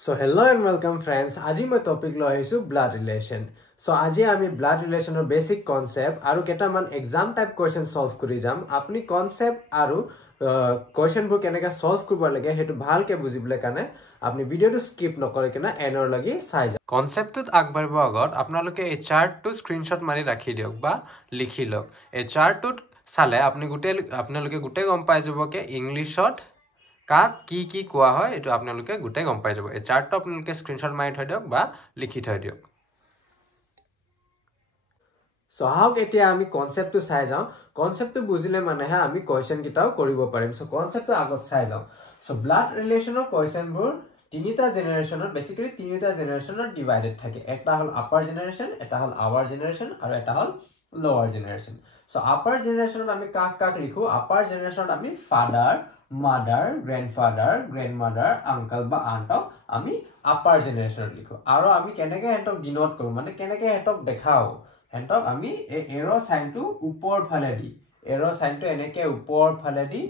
So hello and welcome friends. Aji my topic lo aisu blood relation. So aji ami blood relation or basic concept aru ketaman exam type question solve kori jam. Apni concept aru question bur keneka solve korba lage hetu bhalke bujibole kane apni video to skip nokore kena end or lagi sai jam. Concept tut agbaribo agot apnaloke ei chart to screenshot mari rakhi diok ba likhi lok. Ei chart tut sale apni gute apnaloke gute gom pai jabo ke English ot কাক কি কি কোৱা হয় এটো আপোনালোকে গুটে গম পাই যাব এই চাৰ্টটো আপোনালোকে স্ক্ৰিনশ্বট মাৰি থৈ দিয়ক বা লিখি থৈ দিয়ক সো হাউ এতিয়া আমি কনসেপ্টটো চাই যাও কনসেপ্টটো বুজিলে মানেহে আমি কোৱেশ্চন কিটাও কৰিব পাৰিম সো কনসেপ্টটো আগত চাই যাও সো ব্লাড ৰিলেশনৰ কোৱেশ্চনবোৰ তিনিটা জেনাৰেশনৰ বেসিক্যালি তিনিটা জেনাৰেশনৰ ডিভাইডেড থাকে এটা হল আপাৰ জেনাৰেশন এটা হল আৱাৰ জেনাৰেশন আৰু এটা হল লোৱাৰ জেনাৰেশন সো আপাৰ জেনাৰেশনত আমি কাক কাক লিখো আপাৰ জেনাৰেশনত আমি father mother grandfather grandmother uncle ba aunt ami upper generation likho aro ami keneke hetok denote koru mane keneke hetok dekhao hetok ami e arrow sign to upor phale di arrow sign to eneke upor phale di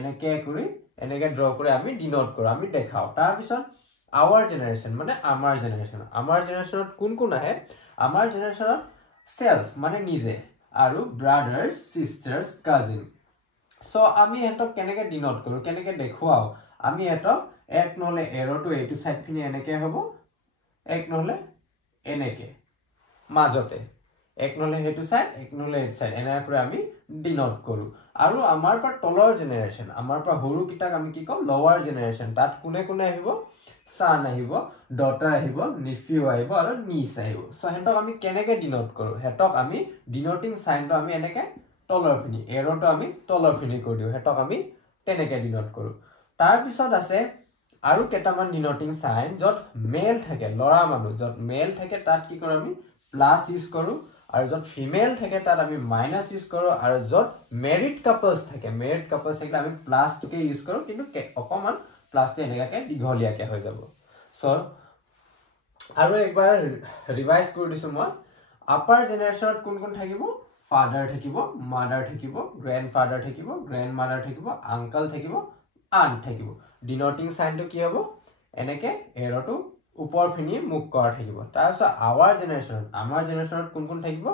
eneke kuri eneke draw kore ami denote koru ami dekhao tar bison our generation mane amar generation kun kun ahe amar generation self mane nije aru brothers sisters cousin So আমি হেতক কেনেকে denote কৰো কেনেকে দেখুৱাও আমি হেতক এক নহলে এৰো two এটো side ফিনি এনেকে হ'ব এক নহলে এনেকে মাজতে এক নহলে হেতু সাইড এক নহলে এট সাইড এনা কৰি আমি ডিনোট কৰো আৰু আমাৰ পৰ তলৰ জেনাৰেশন আমাৰ পৰ হৰু কিটাক আমি কি কম লোৱাৰ জেনাৰেশন তাত কোনে কোনে আহিব সান আহিব ডটাৰ আহিব নিফিউ আহিব আৰু নিস আহিব সো হেতক আমি কেনেকে ডিনোট কৰো হেতক আমি ডিনোটিং সাইনটো আমি এনেকে তলৰ ফিনি এৰোটো আমি তলৰ ফিনি কৰি দিও হেতক আমি তেনেকে ডিনোট কৰো তাৰ পিছত আছে আৰু কেটামান ডিনোটিং সাইন যত মেল থাকে লৰা মানুহ যত মেল থাকে তাত কি কৰো আমি প্লাস ইউজ কৰো আৰু যত ফিমেল থাকে তাত আমি মাইনাস ইউজ কৰো আৰু যত মেৰিড কাপলস থাকে আমি প্লাস টোকে ইউজ কৰো কিন্তু অকমান প্লাস তে এনেকাকে দিঘলিয়াকে হৈ যাব সো আৰু একবাৰ ৰিভাইজ কৰি দিছো মই আপাৰ জেনাৰেশনত কোন কোন থাকিব Father থাকিব mother থাকিব grandfather থাকিব grandmother থাকিব uncle থাকিব aunt থাকিব denoting sign to কি হ'ব এনেকে এৰোটো উপৰ ফিনি মুখ কৰা থাকিব তাৰপিছত our generation আমাৰ জেনাৰেশনত কোন কোন থাকিব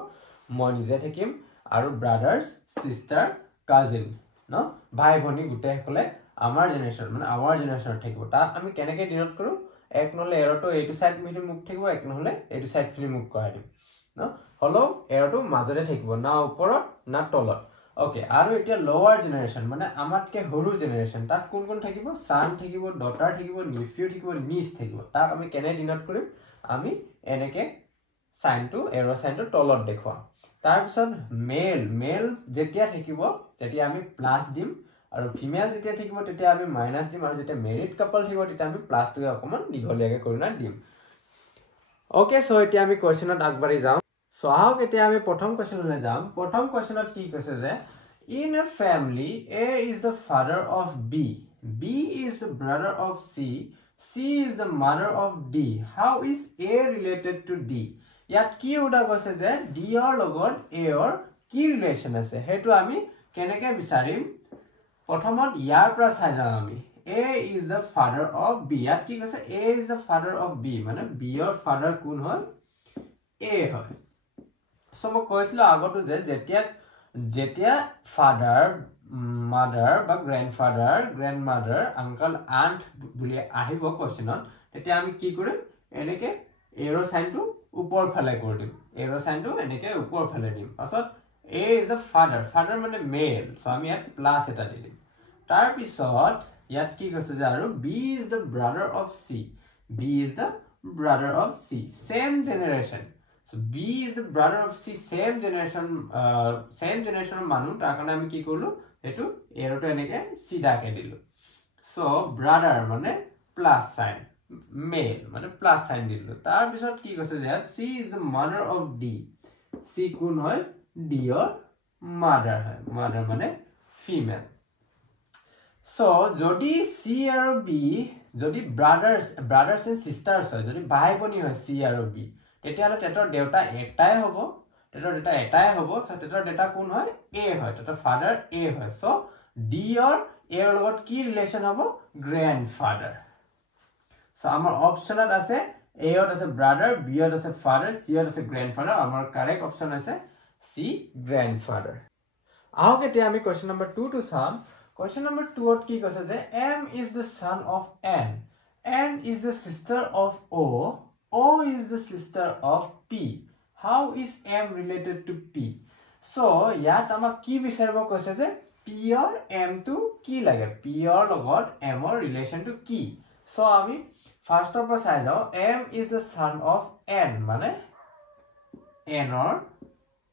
মই নিজে থাকিম আৰু brothers sister cousin ন ভাই ভনী গুটে হলে আমাৰ জেনাৰেশন মানে our generation থাকিব তা আমি কেনেকে ডিনোট কৰো এক নহলে এৰোটো এইটো সাইড ফিনি মুখ থাকিব এক নহলে এইটো সাইড ফিনি মুখ কৰা দিম ন হলো এৰোটো মাজৰে থাকিব না ওপৰত না তলত ওকে আৰু এতিয়া লোৱাৰ জেনাৰেশন মানে আমাতকে হৰু জেনাৰেশন তাত কোন কোন থাকিব সান থাকিব ডটাৰ থাকিব নিফিউ থাকিব নিস থাকিব তাক আমি কেনে ডিনোট কৰিম আমি এনেকে সাইনটো এৰো সাইনটো তলত দেখুৱা তাৰ পিছত মেল যেতিয়া থাকিব তেতিয়া আমি প্লাস দিম আৰু ফিমেল যেতিয়া থাকিব তেতিয়া আমি মাইনাস দিম আৰু যেতিয়া মেৰিড কাপল থাকিব তেতিয়া আমি প্লাস টো অকমান দিঘলিয়াকে কৰিনা দিম ওকে সো এতিয়া আমি কোৱেশ্চনত আগবাঢ়ি যাও So how এতিয়া আমি প্ৰথম কোৱেশ্চনলৈ যাম প্ৰথম কোৱেশ্চনত কি কৈছে যে in a family A is the father of B B is the brother of C C is the mother of D how is A related to D ইয়াত কি উদা কৈছে যে D ৰ লগত A ৰ কি ৰিলেচন আছে হেতু আমি কেনেকে বিচাৰিম প্ৰথমত ইয়াৰ পৰা চাই যাম আমি A is the father of B ইয়াত কি কৈছে A is the father of B মানে B ৰ ফাদাৰ কোন হয় A হয় So মই কৈছিলো আগতো যে যেতিয়া ফাদাৰ মাদাৰ বা গ্ৰান্ডফাদাৰ গ্ৰান্ডমাদাৰ আঙ্কল আন্ট বুলি আহিব কোৱেশ্চনত তেতিয়া আমি কি কৰিম এনেকে এৰো সাইনটো ওপৰ ফালে কৰি দিম এৰো সাইনটো এনেকে ওপৰ ফালে দিম পাছত A is a father মানে মেল সো আমি ইয়াত প্লাস এটা দি দিম তাৰ পিছত ইয়াত কি কৈছে যে আৰু B is the brother of C B is the brother of C same generation So B is the brother of C same generation manu tar karone ami ki korlu etu eroto eneke sida ke dilu so brother mane plus sign male mane plus sign dilu tar bisot ki koise je C is the mother of D C kun hoy D or mother hoy mother mane female so jodi C aru B jodi brothers and sisters hoy jodi bhai boni hoy C aru B তেতিয়ালে তেতৰ দেউতা এটাই হ'ব তেতৰ দেউতা এটাই হ'ব so তেতৰ দেউতা কোন হয় A হয় তেতৰ ফাদাৰ A হয় সো D অৰ A ৰ লগত কি ৰিলেচন হ'ব গ্ৰান্ডফাদাৰ So our option is A as a brother, B as a father, C as a grandfather. Our correct option is C, grandfather. Now, question number 2 to sum. Question number 2 what ki koise je M is the son of N. N is the sister of O. O is the sister of P. How is M related to P? So, yat amak ki bisaribo koise je P or M to ki lage. P or logot M or relation to ki. So, ami first of all sai jao M is the son of N. Mane N or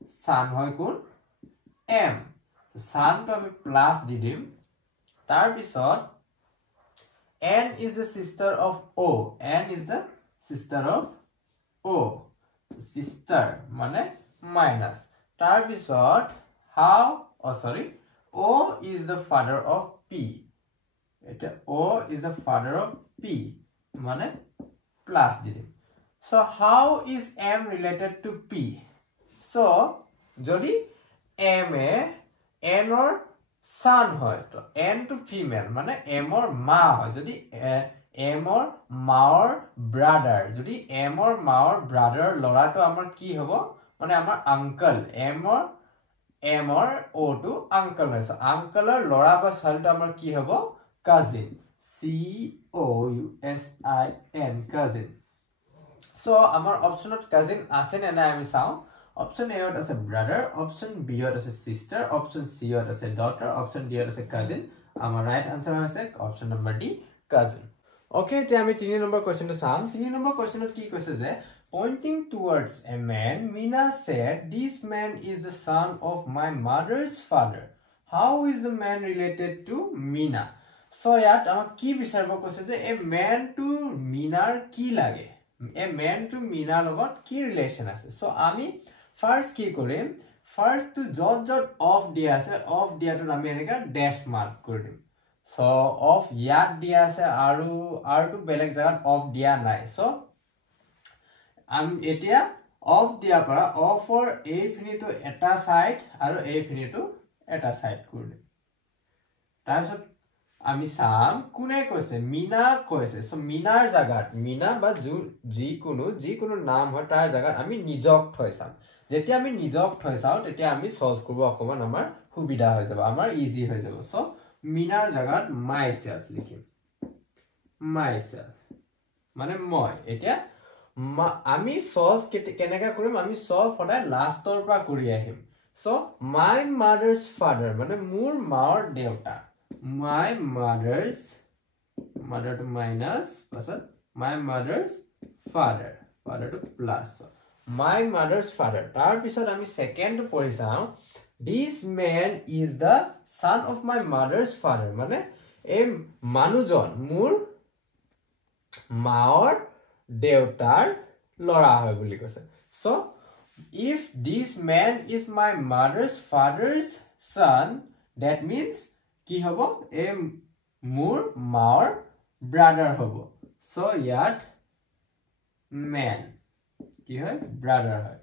son hoy kun M. Son to ami plus di dim. Tar pisot N is the sister of O. N is the sister of O. Sister mane minus. Tar pisot how? Oh sorry. O is the father of P. O is the father of P. Mane plus di dim. So how is M related to P? So jodi M e N or son hoy to N to female mane M or ma hoy jodi M or ma or brother jodi M or ma or brother lora to amar ki hobo mane amar uncle M or O to uncle hoy so uncle or lora ba sal to amar ki hobo cousin COUSIN cousin. So amar option of cousin ase na na ami sao. Option A as a brother, option B as a sister, option C as a daughter, option D as a cousin. Our right answer is option number D, cousin. Okay, tell me 3 number question to Sam. 3 number question of key question is pointing towards a man. Meena said, "This man is the son of my mother's father." How is the man related to Meena? So yat our key bisarbo question is a man to Meenar ki lage. A man to Meena logot key relation ase. So ami first ki korim first to jot off dia ase off dia to ami eneka dash mark korim. So off yat dia ase aru to beleg jagat off dia nai. So am etia off dia para off or a phini to eta side aru a phini to eta side korim. Tarpisot ami sam kune koise Meena koise. So Meenar jagat Meena ba ji kuno naam hoy tar jagat ami nijok thoi sam. Jeti ami nijok thoi sao teti ami solve korbo okoman amar subida hoy jabo amar easy hoy jabo. So Meenar jagat myself likhim. Myself mane moi etia ami solve keneka korim ami solve hoda last or pa kori ahim. So my mother's father mane mur maor deuta. My mother's mother to minus my mother's father to plus. My mother's father. Tar pisot ami second to pori sao. This man is the son of my mother's father. Mane e manujon mur maor deutar lora hoy boli koise. So if this man is my mother's father's son, that means ki hobo a mur maor brother hobo. So yat man ki hoy brother hoy.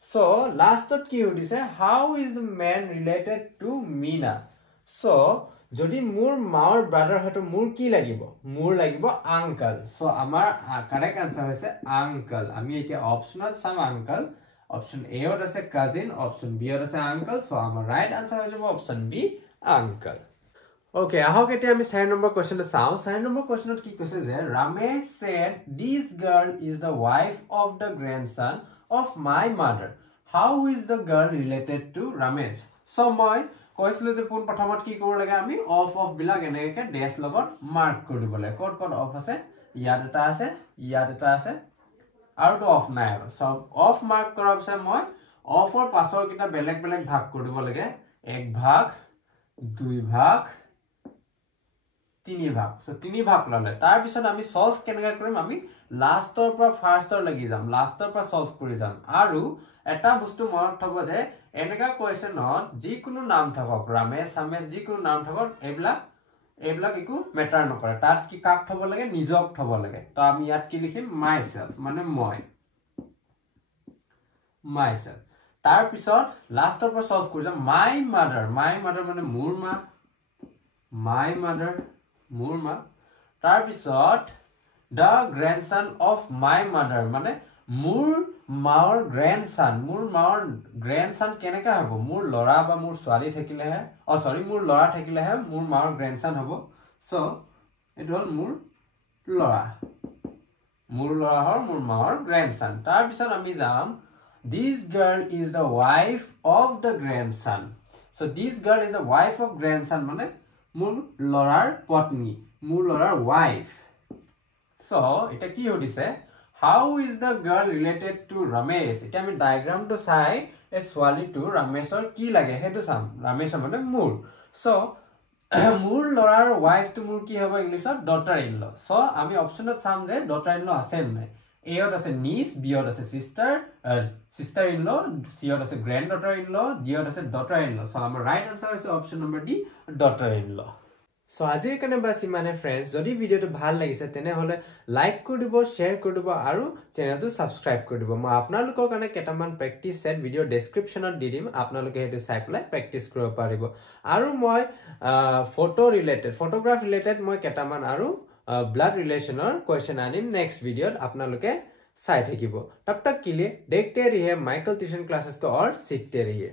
So last tot ki hodi se how is the man related to Meena? So jodi mur maor brother hoy to mur ki lagibo mur lagibo uncle. So amar correct answer hoise uncle. Ami etia option sam uncle. Option A as a cousin, option B as a uncle. So our right answer is option B, uncle. Okay, how get I second number question to sound? Second number question of key question is Ramesh said, "This girl is the wife of the grandson of my mother." How is the girl related to Ramesh? So my question is pun pathamat ki kor lage ami off bilag eneke dash logot mark kori bole. Code off ase, yad eta ase. Out of nine. So off mark korab se moi off or passor kita beleg bhag koribo lage. Ek bhag, dui bhag, tini bhag. So tini bhag lale. Tar pisot ami solve kenega korim ami last or pa first or lagi jam. Last or pa solve kori jam. Aru eta bostu monot thobo je enega question hot ji kuno naam thakok Ramesh Samesh ji kuno naam thakok ebla kiku matter nokore tat ki kak thobo lage nijok thobo lage to ami yat ki likhim myself mane moi myself tar pisot last of solve kori jam my mother mane mur ma my mother mur ma tar pisot the grandson of my mother মানে মোৰ মাৰ grandson মোৰ মাৰ grandson কেনেকা হ'ব মোৰ লৰা বা মোৰ ছোৱালী থাকিলেহে সৰি মোৰ লৰা থাকিলেহে মোৰ মাৰ grandson হ'ব সো এটো হল মোৰ লৰা হল মোৰ মাৰ grandson তাৰ পিছত আমি যাম this girl is the wife of the grandson so this girl is the wife of grandson মানে মোৰ লৰাৰ পত্নী মোৰ লৰাৰ wife so এটা কি হদিছে how is the girl related to Ramesh এটা আমি ডায়াগ্ৰামটো চাই এই ছোৱালীটো ৰামেশৰ কি লাগে হেতু চাম ৰামেশ মানে মোৰ so মোৰ লৰাৰ wife to মোৰ কি হ'ব ইংলিশত daughter in law so আমি অপচনত চাম যে daughter in law আছে নাই A ত আছে niece B ত আছে sister in law C ত আছে granddaughter in law D ত আছে daughter in law so আমাৰ right answer is option number D daughter in law so আজিৰ কাৰণে বাস ইমানে फ्रेंड्स যদি ভিডিওটো ভাল লাগিছে তেনে হলে লাইক কৰি দিব শেয়াৰ কৰি দিব আৰু চেনেলটো সাবস্ক্ৰাইব কৰি দিব মই আপোনালোকৰ কাৰণে কেটামান প্ৰেক্টিস সেট ভিডিও ডেসক্ৰিপচনত দি দিম আপোনালোকে হেতু চাই পেলাই প্ৰেক্টিস কৰিব পাৰিব আৰু মই ফটোগ্ৰাফ ৰিলেটেড মই কেটামান আৰু ब्लड रिलेशनर क्वेश्चन आनिम नेक्स्ट वीडियो आपनालोके चाइ থাকিব तब तक के लिए देखते रहिए माइकल ट्यूशन क्लासेस को और सीखते रहिए